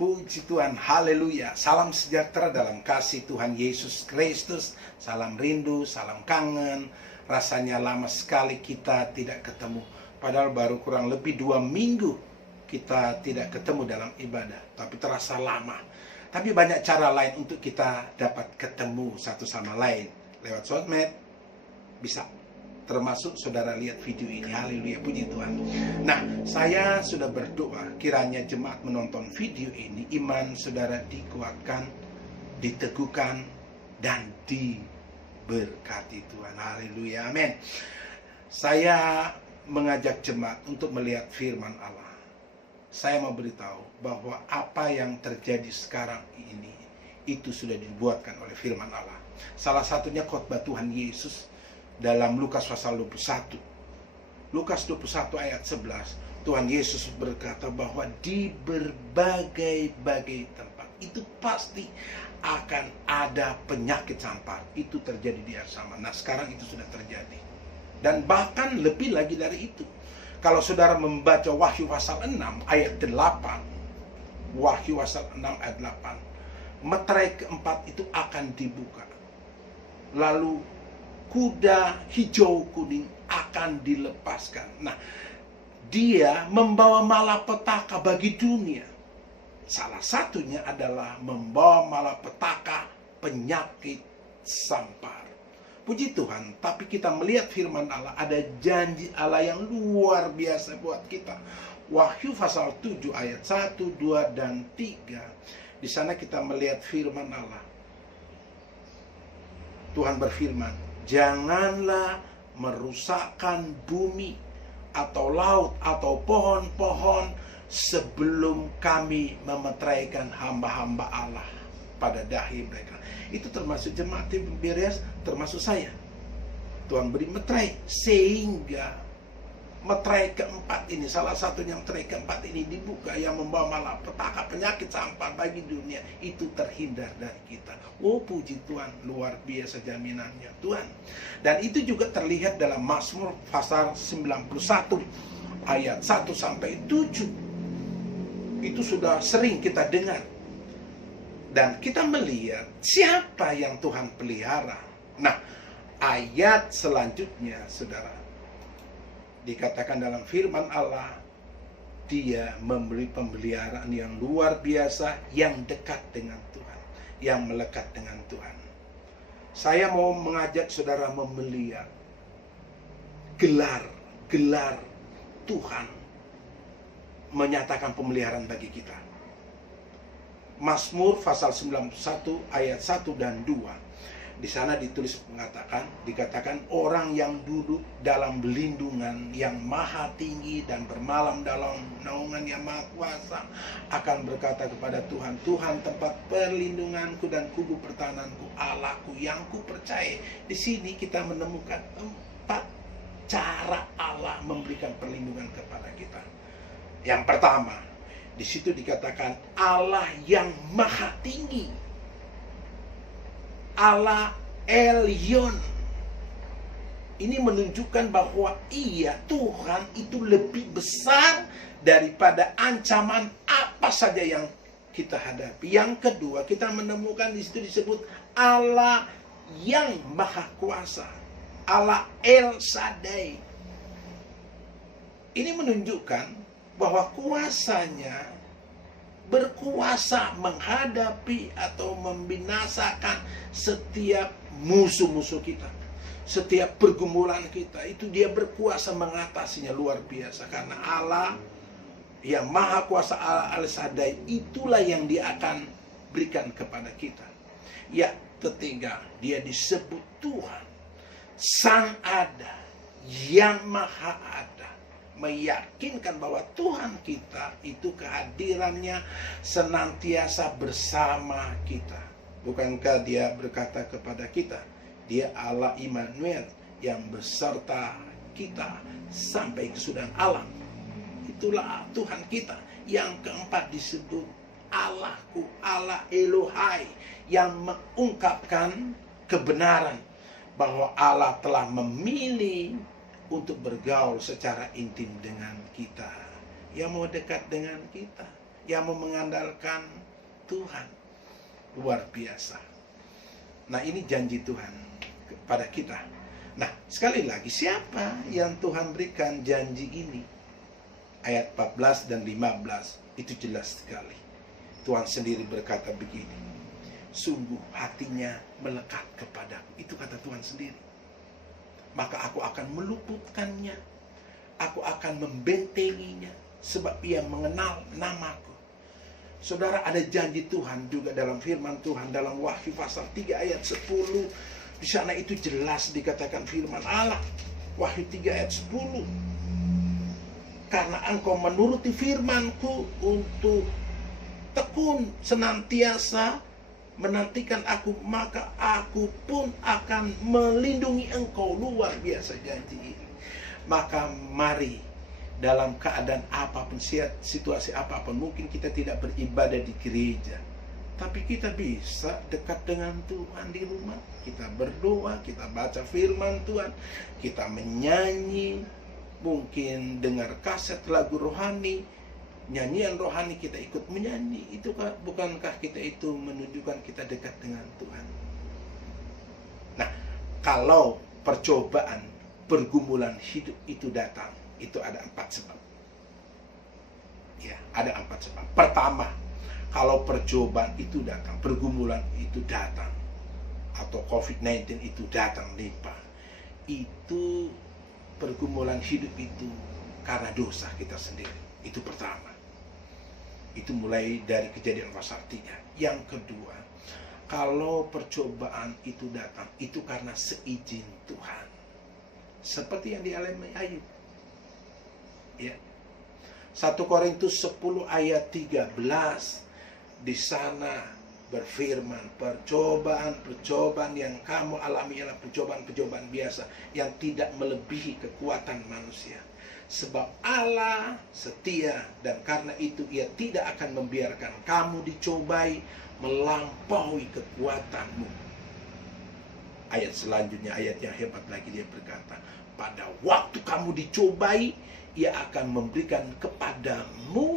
Puji Tuhan, haleluya. Salam sejahtera dalam kasih Tuhan Yesus Kristus. Salam rindu, salam kangen. Rasanya lama sekali kita tidak ketemu. Padahal baru kurang lebih 2 minggu kita tidak ketemu dalam ibadah. Tapi terasa lama. Tapi banyak cara lain untuk kita dapat ketemu satu sama lain. Lewat sosmed, bisa. Termasuk saudara lihat video ini, haleluya, puji Tuhan. Nah, saya sudah berdoa kiranya jemaat menonton video ini, iman saudara dikuatkan, diteguhkan, dan diberkati Tuhan, haleluya, amin. Saya mengajak jemaat untuk melihat firman Allah. Saya mau beritahu bahwa apa yang terjadi sekarang ini, itu sudah dibuatkan oleh firman Allah. Salah satunya khotbah Tuhan Yesus dalam Lukas pasal 21. Lukas 21 ayat 11. Tuhan Yesus berkata bahwa di berbagai-bagai tempat itu pasti akan ada penyakit sampar. Itu terjadi di Sama. Nah, sekarang itu sudah terjadi. Dan bahkan lebih lagi dari itu. Kalau saudara membaca Wahyu pasal 6 ayat 8. Wahyu pasal 6 ayat 8. Meterai keempat itu akan dibuka. Lalu kuda hijau kuning akan dilepaskan. Nah, dia membawa malapetaka bagi dunia. Salah satunya adalah membawa malapetaka penyakit sampar. Puji Tuhan, tapi kita melihat firman Allah, ada janji Allah yang luar biasa buat kita. Wahyu pasal 7 ayat 1, 2, dan 3. Di sana kita melihat firman Allah. Tuhan berfirman, janganlah merusakkan bumi atau laut atau pohon-pohon sebelum kami memeteraikan hamba-hamba Allah pada dahi mereka. Itu termasuk jemaat Tiberias, termasuk saya. Tuhan beri meterai sehingga meterai keempat ini, salah satunya meterai keempat ini dibuka yang membawa malapetaka penyakit sampar bagi dunia, itu terhindar dari kita. Oh, puji Tuhan, luar biasa jaminannya Tuhan. Dan itu juga terlihat dalam Mazmur pasal 91 ayat 1 sampai 7. Itu sudah sering kita dengar. Dan kita melihat siapa yang Tuhan pelihara. Nah, ayat selanjutnya saudara, dikatakan dalam firman Allah, dia memberi pemeliharaan yang luar biasa, yang dekat dengan Tuhan, yang melekat dengan Tuhan. Saya mau mengajak saudara melihat gelar Tuhan menyatakan pemeliharaan bagi kita. Mazmur pasal 91 ayat 1 dan 2. Di sana dikatakan orang yang duduk dalam belindungan yang maha tinggi dan bermalam dalam naungan yang maha kuasa akan berkata kepada Tuhan, Tuhan tempat perlindunganku dan kubu pertahananku, Allahku yang ku percaya. Di sini kita menemukan 4 cara Allah memberikan perlindungan kepada kita. Yang pertama, di situ dikatakan Allah yang maha tinggi. Allah Elyon. Ini menunjukkan bahwa Tuhan itu lebih besar daripada ancaman apa saja yang kita hadapi. Yang kedua, kita menemukan di situ disebut Allah yang maha kuasa. Allah El Shaddai. Ini menunjukkan bahwa kuasanya berkuasa menghadapi atau membinasakan setiap musuh-musuh kita. Setiap pergumulan kita, itu dia berkuasa mengatasinya, luar biasa. Karena Allah yang maha kuasa, Allah Al-Shaddai, itulah yang dia akan berikan kepada kita. Ya, ketiga, dia disebut Tuhan, Sang Ada, yang maha ada. Meyakinkan bahwa Tuhan kita itu kehadirannya senantiasa bersama kita. Bukankah dia berkata kepada kita, dia Allah Immanuel yang beserta kita sampai kesudahan alam. Itulah Tuhan kita. Yang keempat disebut Allahku, Allah Elohai, yang mengungkapkan kebenaran bahwa Allah telah memilih untuk bergaul secara intim dengan kita, yang mau dekat dengan kita. yang mau mengandalkan Tuhan. Luar biasa. Nah, ini janji Tuhan kepada kita. Nah, sekali lagi, siapa yang Tuhan berikan janji ini? Ayat 14 dan 15 itu jelas sekali. Tuhan sendiri berkata begini, sungguh hatinya melekat kepadaku. Itu kata Tuhan sendiri. Maka aku akan meluputkannya, aku akan membentenginya, sebab ia mengenal namaku. Saudara, ada janji Tuhan juga dalam firman Tuhan, dalam Wahyu pasal 3 ayat 10. Di sana itu jelas dikatakan firman Allah. Wahyu 3 ayat 10. Karena engkau menuruti firman-Ku untuk tekun senantiasa menantikan aku, maka aku pun akan melindungi engkau. Luar biasa janji ini. Maka mari, dalam keadaan apapun, situasi apapun, mungkin kita tidak beribadah di gereja, tapi kita bisa dekat dengan Tuhan di rumah. Kita berdoa, kita baca firman Tuhan, kita menyanyi, mungkin dengar kaset lagu rohani, nyanyian rohani, kita ikut menyanyi. Itu bukankah kita itu menunjukkan kita dekat dengan Tuhan? Nah, kalau percobaan, pergumulan hidup itu datang, itu ada 4 sebab. Ya, ada 4 sebab. Pertama, kalau percobaan itu datang, pergumulan itu datang, atau COVID-19 itu datang limpah, itu pergumulan hidup itu karena dosa kita sendiri. Itu pertama. Itu mulai dari Kejadian pasal 3. Yang kedua, kalau percobaan itu datang, itu karena seizin Tuhan. Seperti yang dialami Ayub. Ya. 1 Korintus 10 ayat 13, di sana berfirman, percobaan yang kamu alami ialah percobaan biasa yang tidak melebihi kekuatan manusia. Sebab Allah setia, dan karena itu Ia tidak akan membiarkan kamu dicobai melampaui kekuatanmu. Ayat selanjutnya, ayat yang hebat lagi, dia berkata, pada waktu kamu dicobai, Ia akan memberikan kepadamu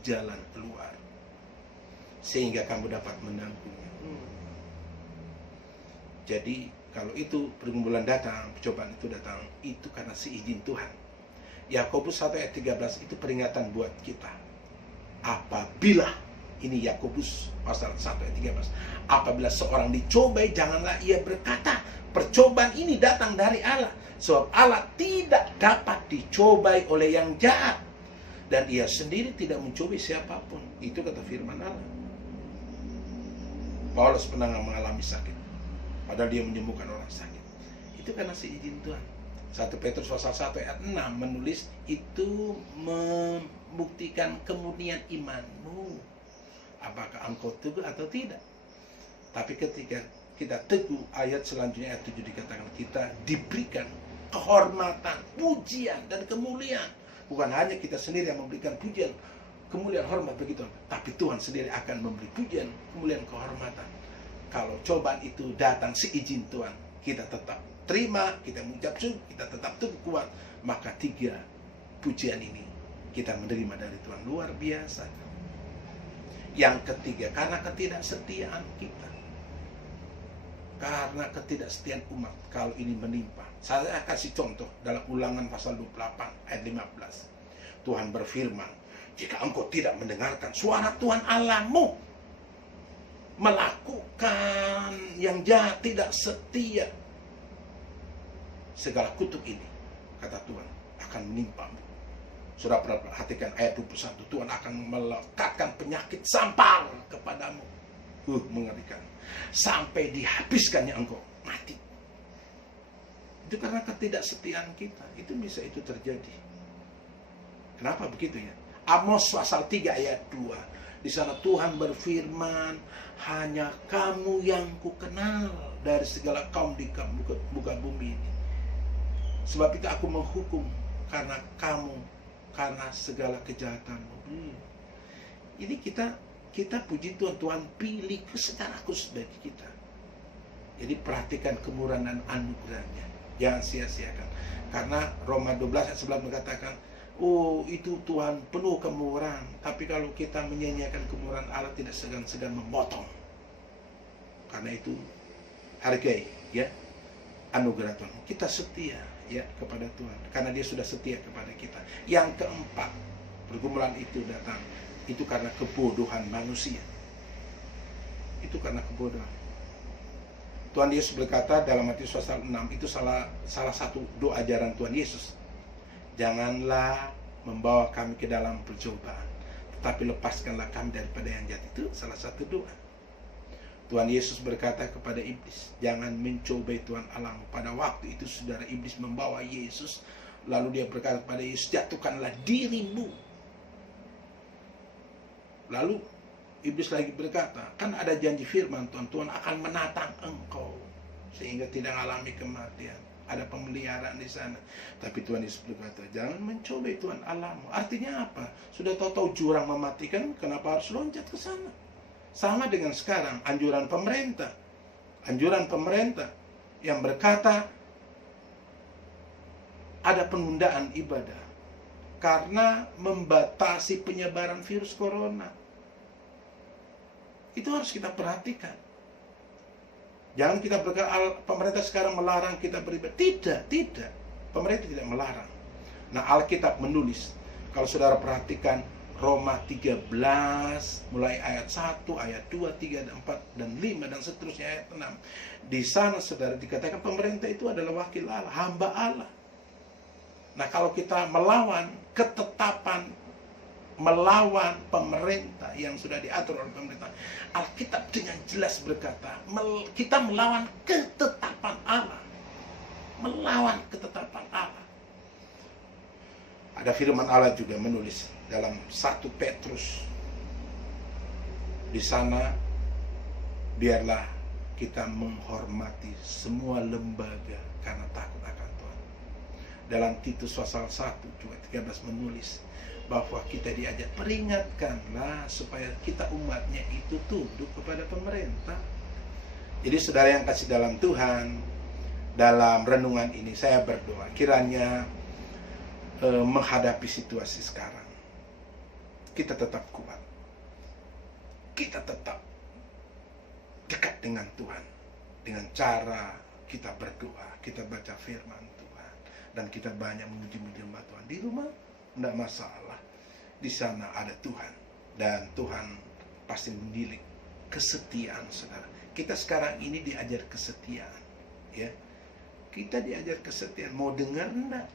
jalan keluar, sehingga kamu dapat menanggungnya. Jadi kalau itu pergumulan datang, percobaan itu datang, itu karena seizin Tuhan. Yakobus 1 ayat 13 itu peringatan buat kita. Apabila, ini Yakobus pasal 1 ayat 13, apabila seorang dicobai, janganlah ia berkata, percobaan ini datang dari Allah. Sebab Allah tidak dapat dicobai oleh yang jahat, dan Ia sendiri tidak mencobai siapapun. Itu kata firman Allah. Paulus pernah mengalami sakit, padahal dia menyembuhkan orang sakit. Itu karena seizin Tuhan. 1 Petrus pasal 1 ayat 6 menulis, itu membuktikan kemurnian imanmu, apakah engkau teguh atau tidak. Tapi ketika kita teguh, ayat selanjutnya ayat 7 dikatakan kita diberikan kehormatan, pujian, dan kemuliaan. Bukan hanya kita sendiri yang memberikan pujian, kemuliaan, hormat begitu, tapi Tuhan sendiri akan memberi pujian, kemuliaan, kehormatan. Kalau cobaan itu datang seizin Tuhan, kita tetap terima, kita mengucap syukur, kita tetap teguh kuat, maka 3 pujian ini kita menerima dari Tuhan. Luar biasa. Yang ketiga, karena ketidaksetiaan kita. Karena ketidaksetiaan umat, kalau ini menimpa. Saya kasih contoh dalam Ulangan pasal 28 ayat 15. Tuhan berfirman, jika engkau tidak mendengarkan suara Tuhan Allahmu, melakukan yang jahat, tidak setia, segala kutuk ini, kata Tuhan, akan menimpamu. Sudah perhatikan ayat 21, Tuhan akan melekatkan penyakit sampar kepadamu. Mengerikan. Sampai dihabiskannya engkau mati. Itu karena ketidaksetiaan kita. Itu bisa itu terjadi. Kenapa begitu ya? Amos pasal 3 ayat 2. Di sana Tuhan berfirman, hanya kamu yang kukenal dari segala kaum di muka bumi ini. Sebab itu aku menghukum karena kamu, karena segala kejahatanmu. Ini kita puji Tuhan, Tuhan pilih secara khusus bagi kita. Jadi perhatikan kemurahan dan anugerahnya, jangan sia-siakan. Karena Roma 12 ayat 11 mengatakan, oh itu Tuhan penuh kemurahan. Tapi kalau kita menyanyiakan kemurahan Allah, tidak segan-segan memotong. Karena itu hargai ya anugerah Tuhan. Kita setia ya kepada Tuhan, karena Dia sudah setia kepada kita. Yang keempat, pergumulan itu datang itu karena kebodohan manusia. Itu karena kebodohan. Tuhan Yesus berkata dalam Matius pasal 6, itu salah satu doa ajaran Tuhan Yesus. Janganlah membawa kami ke dalam percobaan, tetapi lepaskanlah kami daripada yang jahat. Itu salah satu doa. Tuhan Yesus berkata kepada iblis, jangan mencobai Tuhan Allah. Pada waktu itu saudara, iblis membawa Yesus, lalu dia berkata kepada Yesus, jatuhkanlah dirimu. Lalu iblis lagi berkata, kan ada janji firman Tuhan, Tuhan akan menatang engkau sehingga tidak mengalami kematian. Ada pemeliharaan di sana. Tapi Tuhan Yesus berkata, jangan mencobai Tuhan Allahmu. Artinya apa? Sudah tahu-tahu jurang mematikan, kenapa harus loncat ke sana? Sama dengan sekarang, anjuran pemerintah. Anjuran pemerintah yang berkata ada penundaan ibadah karena membatasi penyebaran virus corona. Itu harus kita perhatikan. Jangan kita berkata pemerintah sekarang melarang kita beribadah. Tidak. Pemerintah tidak melarang. Nah, Alkitab menulis, kalau saudara perhatikan Roma 13 mulai ayat 1, ayat 2, 3, 4, dan 5 dan seterusnya ayat 6. Di sana saudara dikatakan pemerintah itu adalah wakil Allah, hamba Allah. Nah, kalau kita melawan ketetapan, melawan pemerintah yang sudah diatur oleh pemerintah, Alkitab dengan jelas berkata, kita melawan ketetapan Allah. Melawan ketetapan Allah. Ada firman Allah juga menulis dalam 1 Petrus. Di sana, biarlah kita menghormati semua lembaga karena takut akan Tuhan. Dalam Titus pasal 1 juga 13 menulis bahwa kita diajak, peringatkanlah supaya kita umatnya itu tunduk kepada pemerintah. Jadi saudara yang kasih dalam Tuhan, dalam renungan ini saya berdoa kiranya menghadapi situasi sekarang, kita tetap kuat, kita tetap dekat dengan Tuhan dengan cara kita berdoa, kita baca firman Tuhan, dan kita banyak memuji-muji nama Tuhan. Di rumah tidak masalah, di sana ada Tuhan, dan Tuhan pasti mendidik kesetiaan saudara. Kita sekarang ini diajar kesetiaan, ya. Kita diajar kesetiaan. Mau dengar enggak?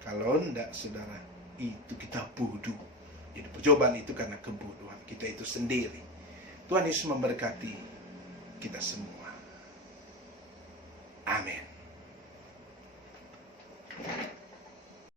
Kalau enggak, saudara, itu kita bodoh. Jadi percobaan itu karena kebodohan kita itu sendiri. Tuhan Yesus memberkati kita semua.